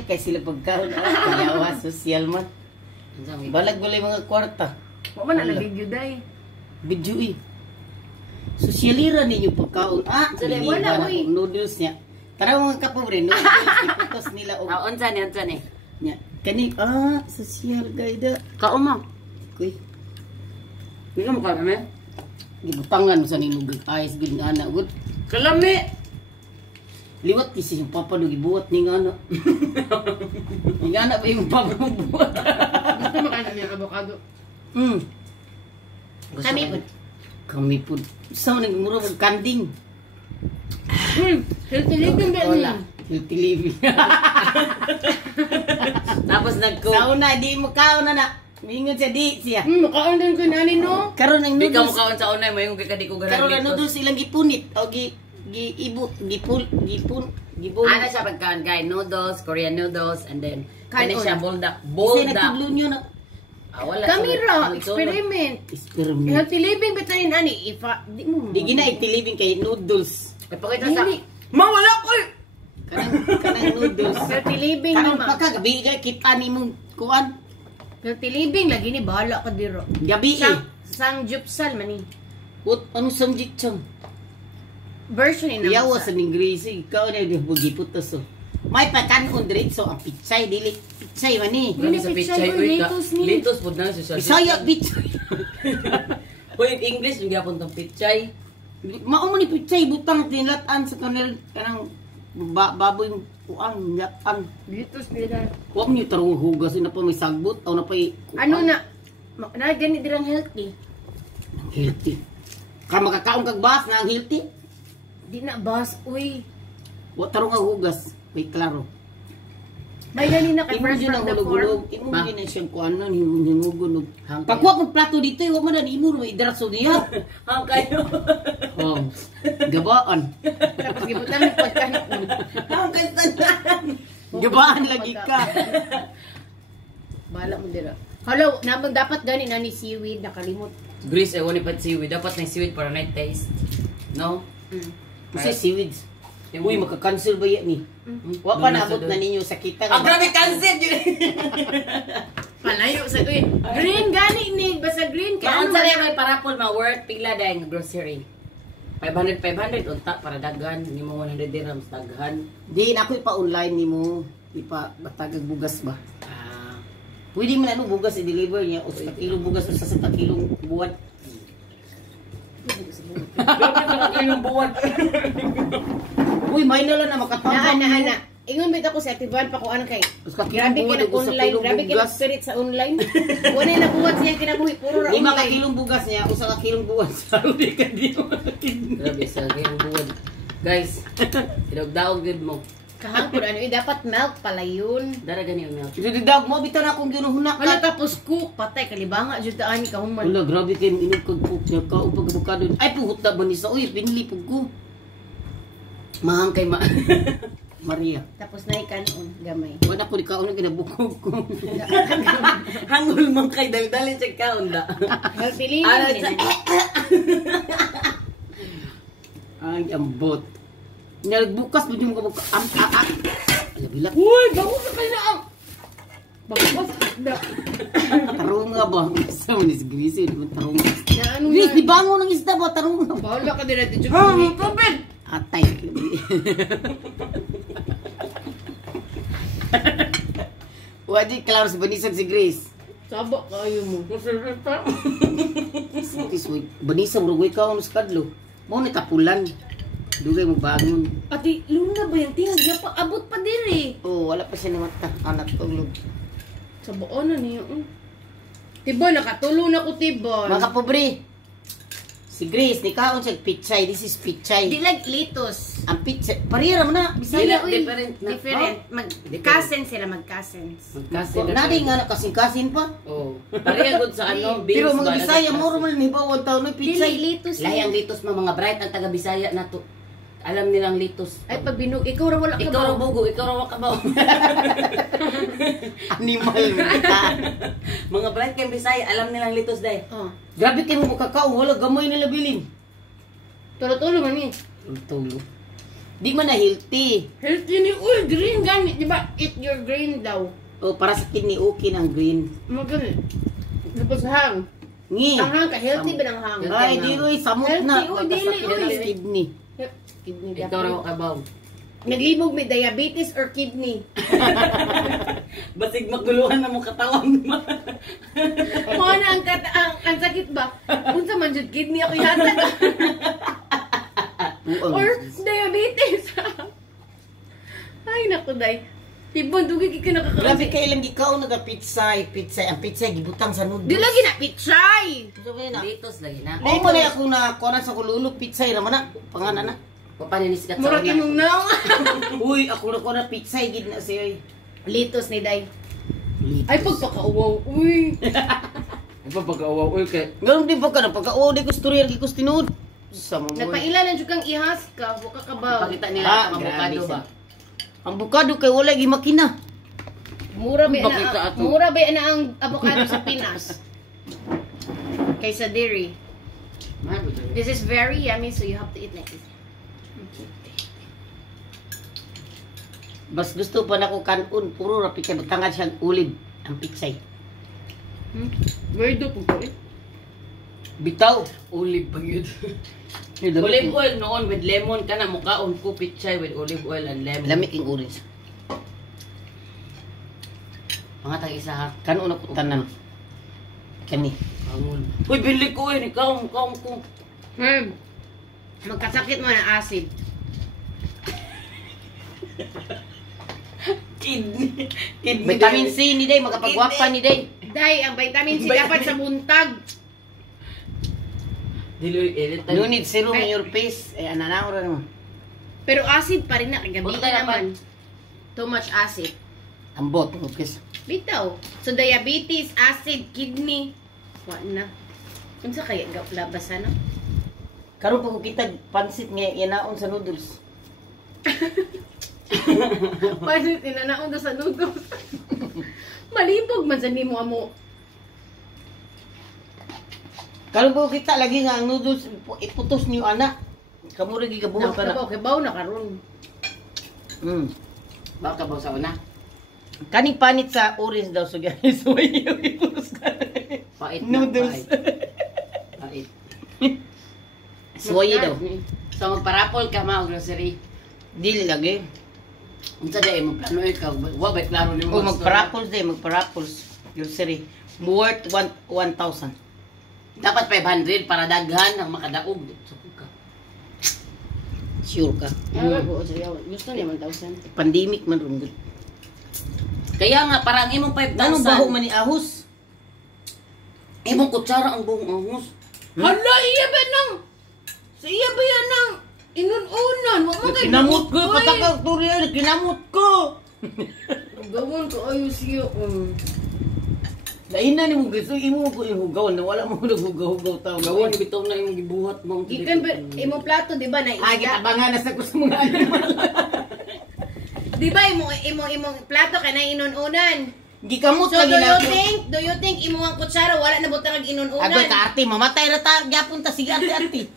Kay sila pagkaon kayawa social man. Balag balay mga kwarta. Wa man na video day. Video eh. Sosyalira ninyo pagkaon. Dali, wala, uy. Noodles niya. Tara mga kapobre, noodles iputos nila og. Unsa ni? Nya. Kani social guide. Kauma. Kuy. Hindi mo kami? Gibutangan mo sa ninyo ayos gid nga ana gud. Kalami. Liwat kasi yung papa nung ibuhat ni nga na. Ni nga na ba yung papa nung buhat? Gusto mo kanin yung avocado? Kami po. Kami po. Saan nagmura mo kanding? Healthy living ba wala. Healthy living. Tapos sauna, di mo kaon na. Mingon siya di siya. Makaon din ko nani no? Karon ng Di ka noodles. makaon sa unay, mayroong kay ko ganang Karon ng noodles ilang gipunit. O gipun. Ano siya pagkaan kay noodles, Korean noodles, and then kani siya buldak. Isa na tiblo nyo na. Wala. Kamera, experiment. Experiment. Healthy living bitayin ani ifa di mo. Di gina activing kay noodles. Ipakita sa Dili. mawala ko. Kanang noodles. Healthy living Kanang naman. pagkagabi kay kita ni mong kuan. Healthy living lagi ni bahala ka diro. Gabi Sang jupsal man ni. Ano samjit chang? Version ni naman. Yawa sa Ingresi, ikaw na yung bugiputos oh. May pagkanon diretso ang pitsay, dili pitsay man ni. Dili Sa pichay, pichay, uy, litos ni. Litos po na siya. Bisaya pitsay. Uy, in English, yung gapon tong pichay. Mao man ni pitsay butang tinlatan sa kanel kanang baboy kuan latan. Litos nila. Wa man ni tarong hugas na pa may sagbot o na pa Ano na? Na gani dirang healthy. healthy. Ka makakaon kag bas na ang healthy. Di na bas uy. Wa tarong ang hugas. May klaro. May gani na kay Imo fresh din ang from the hulog-hulog. farm. Imo din na siyang kuanon hingugon. Hangkay. Pagkuha kong plato dito, wa man na imo may idraso niya. Ang kayo. Oh. Gabaan. Tapos gibutan ng pagkain. Ang kayo tanan. Gabaan lagi ka. Bala mo dira. Hello, namang dapat gani na ni seaweed nakalimot. Grease, ewan ni pat seaweed. Dapat na seaweed para night taste. No? Kasi seaweeds. Uy, makakancel ba yan ni? Wa pa naabot na ninyo sakitan. Ang grabe cancer! Palayo sa uy. Green gani ni basta green kay Kaya ano sa man may parapol, ma-worth pila dahil grocery. 500 unta para daghan. Hindi mo 100 dirhams daghan. Di na ako ipa-online ni mo. Ipa batagag bugas ba? Pwede man ano bugas i-deliver niya o sa kilong bugas o sa 1 kilong buwan. Grabe ka kailang buwan. Uy, may na lang na makatawag. na. Ingon bit ako sa activean pa ko ano kay. Basta Grabe kilong kay buwan, online, kilong grabe kay bugas. spirit sa online. Wala na buhat siya kinabuhi puro ra 5 ka online. kilong bugas niya o sa kilong buwan. Sabi ka di mo. Grabe sa kailang buwan. Guys, tinagdaog din mo. Kahapon ano dapat milk pala yun. Dara gani yung milk. Didagdag mo bitaw na akong ginuhunak Wala ka. tapos cook patay kalibanga jud ta ani ka human. Wala, grabe kayo inog kag cook niya ka upag abukado. Ay, puhut na ba ni sa uy, pinili po ko. Mahang kay Maria. Tapos na ikanon gamay. Wala ko di kaon na kinabukog ko. Hangul man kay daldalin sa kaunda. Healthy living Ara din. Ay, ambot. Nagbukas mo yung kabuka. Alabila. Uy, bago na kayo na ang. Bagus na. Tarong nga ba? Isa mo ni si Greasy. Tarong nga. Na ano Grease, na. di bango ng isda ba? Tarong nga. Bahala ka din natin jud. Tubig! Atay. Wadi, klaro si Banisan si Grace. Sabak kayo mo. Banisan, rugay ka sa kadlo. Mo ni kapulan. Dugay mo bangon. Ati, luna ba yung tingog niya pa? Abot pa diri. Oh, wala pa siya namata. Anak tulog. Sa buo na niya. Tibo, nakatulong na ko tibo. Mga pobre. Si Grace, ni kaon siya pichay. This is pichay. Di like litos. Ang pichay. Parira mo na. Bisaya. Uy, different na. Different. Mag-cousins sila, mag-cousins. Nadi nga na kasing-kasing pa. Oh. Pareha good sa ano, beans Pero mga ba, Bisaya, nagkas- moro man ni bawal taon na Dili, pichay. litos. Layang litos mo mga bright ang taga Bisaya na to. Alam nilang litos. Ay, pag binug, ikaw ra wala ka Ikaw ra ba? bugo, ikaw ra wakabaw. Animal. Kita. Mga bright kay Bisaya, alam nilang litos day. Oh. Grabe kayo mo kakao. Wala gamay nila bilin. Tulo-tulo man ni. Tulo. Di man na healthy. Healthy ni uy, green gani, di ba? Eat your green daw. O para sa kidney okay ng green. Magani. Tapos hang. Ngi. Ang hang ka, healthy ba ng hang? Ay, di roy samot na. Healthy, dili, Pagkasakit na uy. ng kidney. Kidney Ikaw raw kabaw. Naglibog may diabetes or kidney. Basig maguluhan na mo katawan mo. Mga na ang sakit ba? Unsa man jud kidney ako yata. Buang. Or diabetes. Ay naku day. Tibon dugi ka Grabe nakakakasi. kay ilang gikaw naga-pizza. Ang pizza gibutang sa noodles. Di lagi na pichay. So, na. Litos lagi na. Ay mo na ako na kuha sa kululog pizza raman na. Pangalan na. Papaninis ka sa Murag una. imong nang. Uy, ako na kuha na pizza gid na siya. Litos ni day. Ay pagpakauwaw. Uy. Ipa pagkaawaw uy kay. Ngayon di ba ka na pagka di ko storya gi ko tinud. Sa mo. Nagpailan jud kang ihas ka, wa ka kabaw. Pakita nila Ah, ang avocado grabe ba. Ang bukado kay wala gi makina. Mura ba Bakit ka na ato? mura ba na ang avocado sa Pinas? Kaysa dairy. This is very yummy, so you have to eat like this. Bas gusto pa nako kanon puro ra pizza butangad siyang ulib ang pizza. Very do po eh. Bitaw. Olive ba yun? Olive Olive oil noon with lemon ka na mukaon ko pichay with olive oil and lemon. Lamig ing orange. Mga tag isa ha. Kanon ako tanan. Kani. Angol. Uy, bili ko eh. Ikaw ko. Herb. Magkasakit mo ng acid. Kidney. Vitamin C ni day magapagwapa ni day. Day, ang vitamin C dapat sa buntag. Diloy, edit No need serum in your face. Eh ananaw ra mo. Pero acid pa rin na, kagabi Buntag na pa. naman. Too much acid. Ambot mo kis. Bitaw. So diabetes, acid, kidney. Wa na. Unsa kaya labasan no? Karon pa ko kita pansit nga yanaon sa noodles. Pansit inanaon na sa noodles. Malibog man sa nimo amo. Karon pa ko kita lagi nga ang noodles iputos niyo ana. Kamo ra gigabuhat pa na. Okay, baw na karon. Baka ba sa una? Kaning panit sa orange daw so guys. So iputos ka. Pait na, Noodles. pait. Soy daw. So magparapol ka ma og grocery. Dili lagi. Unsa day mo plano ikaw? Wa ba klaro nimo? O magparapos day, magparapos. Grocery. Worth 1,000. Dapat 500 para daghan ang makadaog. Suka. Sure ka. Gusto niya 1,000. Pandemic man ron gud. Kaya nga parang imong 5,000. Anong baho man ni ahos? Imong kutsara ang buong ahos. Hala, iya ba nang? Sa iya ba yan nang? Inununan, wag mo kayo. Kinamot ko, patakaw turya, kinamot ko. Gawin ko ayos iyo. Lain na ni mo gusto, imo ko ihugaw na wala mo naghugaw-hugaw tao. Gawon bitaw na imong gibuhat mo. Gikan ba imo plato di ba na Ay, isda? kitabangan na sa kusa mga animal. Di ba imong plato kay na inununan? Gikamot So lagi na ako. do you think imo ang kutsara wala na butang ang inununan? Agoy ka arte, mamatay na ta, gyapon ta sige arte-arte.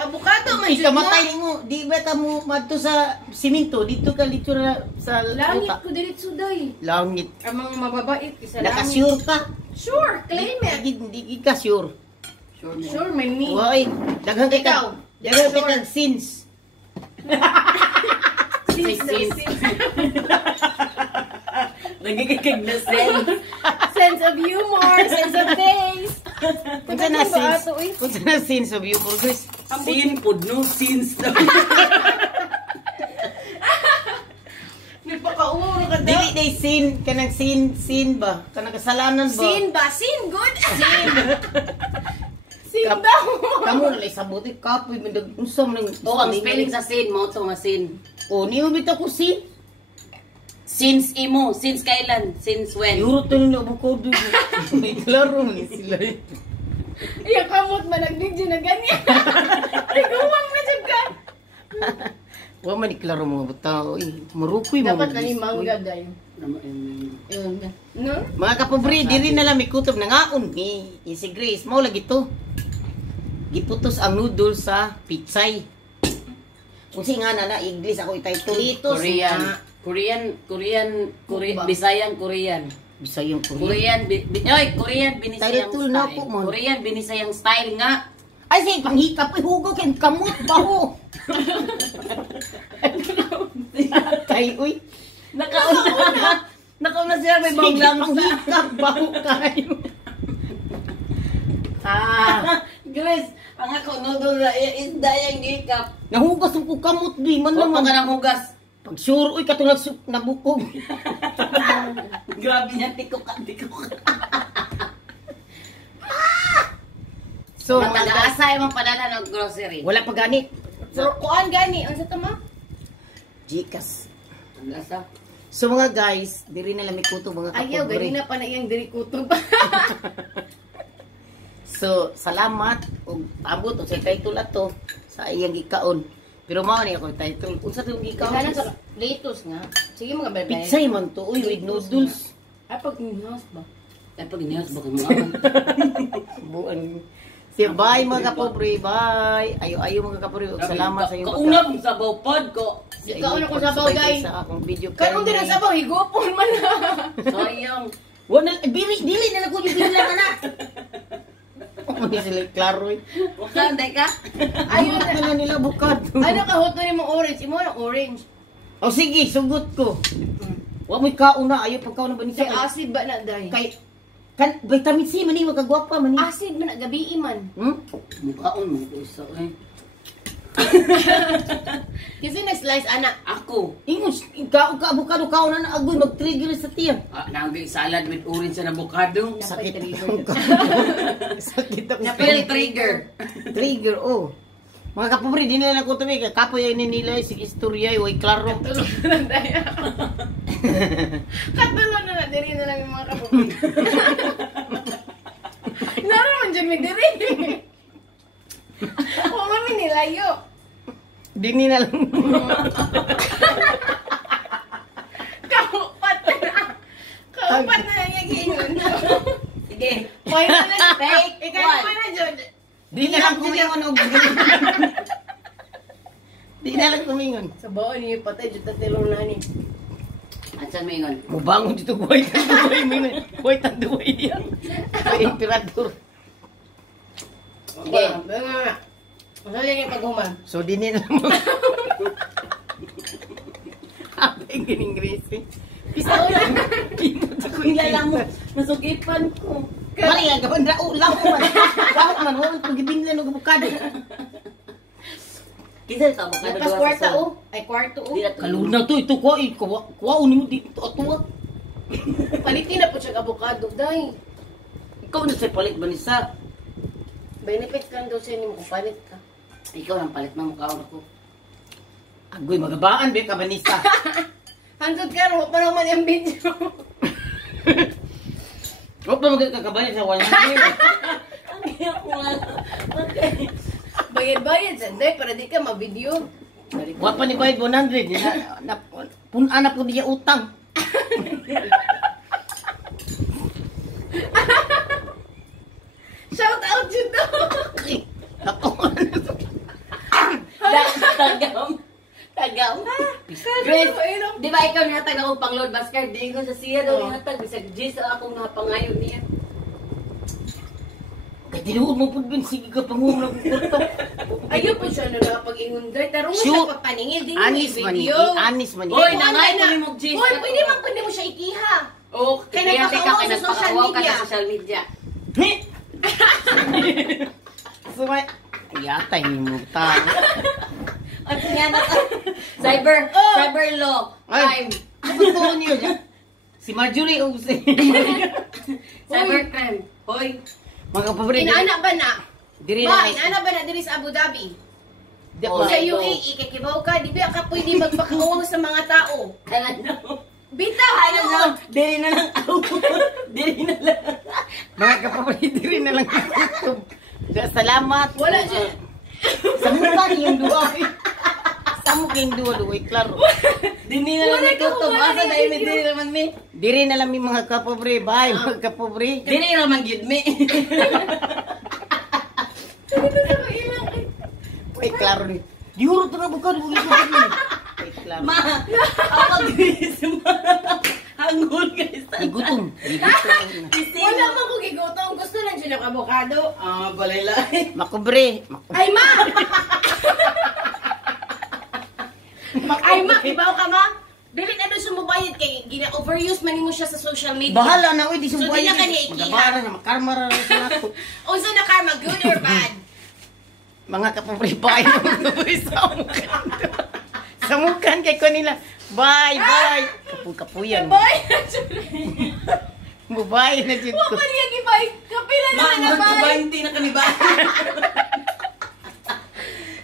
Avocado man Ikaw matay mo, di ba ta mo madto sa siminto, dito ka dito na sa Langit lupa. ko dili suday. Langit. Ang mga mababait isa langit. Nakasure ka. Sure, claim it. Hindi ka sure. Sure, may me. Hoy, daghan kay Ikaw. ka. Daghan kay kag sins. Nagigikig na sense. Sense of humor, sense of taste. Kunsa na sins? Kunsa na sins of you for Chris? Sin pod no since. Nagpakauwaw na ka daw. Dili day sin kanang sin ba? Kanang kasalanan ba? Sin ba? Sin good? Sin. Sin daw. Kamu na lay sabuti kapoy man dag unsa man O ang spelling sa sin mo to nga sin. Oh, niyo bitaw ko sin. Since imo, since kailan? Since when? Yuro to ni abukado. May klaro man sila. Iya kamot man nagdigyo na ganyan. Iguwang na jud ka. Wa man iklaro mo bitaw. Oy, marukoy mo. Dapat na ni mangga dayo. Yun. No? Mga kapobre, diri na lang may kutob na ngaon ni si Grace. Mao lagi to. Giputos ang noodles sa pitsay. Unsi nga na English ako i-title. Litos Korean. nga. Ba? Bisayang Korean. Bisayang Korean. Korean binisayang Title na style. po, man. Korean binisayang style nga. Ay, sige, panghikap ay hugo kin kamot baho. Kay uy. Nakauna siya may bawang lamsa. Panghikap baho kayo. Grace, ang ako noodle na isda yung gikap. Nahugas ko kamot di man Huwag naman. ka ng hugas. Pag sure uy katulad nabukog. Grabe niya, tikok. So, Mataga-asa yung padala ng grocery. wala pa gani. So, kuan gani, ang sa tama? Jikas. Ang lasa. So mga guys, diri na lami kuto mga Ayaw, kapobre. gani na pa na iyang diri kutob. So, salamat ug abot og sa title ato sa iyang gikaon. Pero mao ni ako title. Unsa tong gikaon? Kana sa litos nga. Sige mga bebe. Pitsay man to, uy, with noodles. Ay, pag in-house ba? Ay, pag iniyos, baka mga Buan. Sige, bye mga kapobre, bye. Ayo mga kapobre, ug salamat sa iyong Kauna mong sabaw pod ko. Kauna ko sabaw, guys. Sa akong video. Kanong din ang sabaw, higupon man na. Sayang. Wala, dili na lang ko yung bilang na. Hindi sila klaro eh. Bukan, ka? Ayun na nila bukad. Ay, nakahoto ni mo orange. Imo na orange. O sige, sugot ko. Wa mo'y kauna, ayaw pagkauna ba Kay niya? acid ba na, day? Kay, vitamin C, mani, magkagwapa, mani. Acid ba na, gabi man. Mukhaon mo ko isa eh. Kasi na-slice, anak. Ako. Ingon, avocado kauna na agoy, mag-trigger sa tiyan. Nangbi salad with orange na avocado. Sakit trigger. ang sakit ang Napil trigger. trigger, oh. Mga kapobre, di nila ko tabi, kapoy ay nila, sige istorya, way klaro. Tulog na lang, day. Katulog na na, diri na lang yung mga kapatid. Naraman dyan, may diri. O, mami nilayo. Di nila lang. Kaupat na. Kaupat na lang yung ingon. Sige. Why na lang, Take ikaw one. naman na, Jod. Di na lang kumingon og. Di na lang kumingon. Sa baon niyo patay, Jod, tatilong na ni. At sa mingon. Mubangon dito buhay tanduay mingon. Buhay tanduay yan. Buhay emperador. Sige. Masali niyo paghuman. So di nila mo. Abay gining Gracie. Bisa ulan. Kilala mo. Nasugipan ko. Mali nga gaban ra ulang man. Daw man ho pagibinglan og bukado. Kisa sa avocado. Lapas kwarta o. Ay, kwarto o. Kaluna to ito ko kuha unimo dito ato. Palitin na po siya avocado, day. Ikaw na sa palit ba ni sa? Benefits ka daw sa inyo kung palit ka. Ikaw ang palit ng mukha ko. Agoy magabaan be ka ba ni sa? Handod ka, ro pa naman yung video. O pa magkakabali sa wala. Bayad-bayad, sanday, para di ka ma-video. Wa pa ni bayad 100. Pun-ana po diya utang. Shout out yun daw. Ako. Tagam. Grace, di ba ikaw nihatag ako pang Lord Bascar? Di ko sa siya daw nihatag. Bisag G sa akong napangayon niya. Kaya tinuod mo po bin sige ka pangumula ko kurto. Ayun po siya nakapag-ingunday. Tarong mo Shoot. siya papaningil. Di Anis man ni, video. anis man ni. Hoy, nangay ko ni mo G. Hoy, pwede man kundi mo siya ikiha. Oh, Kaya nagpakawaw sa social nagpakawaw ka media. sa social media. Sumay. Yatay ni mo ta. Ano nga na? Cyber law. Ay. Crime. Ano to niyo dyan? Si Marjorie o si... Cyber crime. Hoy. Mga paborito. Inaana ba na? Diri Ba, na. inaana ba na diri sa Abu Dhabi? Di Oh, ba? Sa ito. UAE, kakibaw ka, di ba ka pwede magpakawaw sa mga tao? Ano? Bitaw, Ano ano? lang? Dili na lang ako. Dili na lang. Mga kapaborito rin na lang kutom. Salamat. Wala siya. Sa mukha niyong duwa. Sa mukha yung duwa, klaro. Dili na lang Wala ka ito. wala Asa na dahil video. dili naman mi. Diri na lang yung mga kapobre. Bye, mga kapobre. Dili naman gid mi. Uy, klaro ni. Diurot na avocado ulit ko ni. Wait lang. Ma, ako guys. Hangul guys. Igutom. Wala man ko gigutong. Gusto lang siya ng avocado. Ah, balay-lay. Makubre. Ay, ma! Ay, ma, ibaw ka, ma? Dili na doon sumubayad kay gina-overuse man mo siya sa social media. Bahala na, uy, di So, sumbuhay. di na kanya ikiha. Magabara na, makarmara na sa nato. Unsa na karma, good or bad? Mga kapapripay na mga sa mukan. Sa mukan kay ko nila. Bye, bye. Kapuyan. Boy! Bye na dyan Wa ko. pa niya gibay. Kapila na Ma, na bay. magkabahinti na kaniba.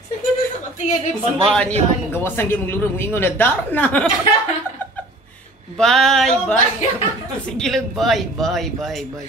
Sige na sa katingin ni Sabaan niyo, gawasan kayo mong luro mo ingon na darna. Bye, Oh, bye. Sige lang, bye, bye, bye, bye.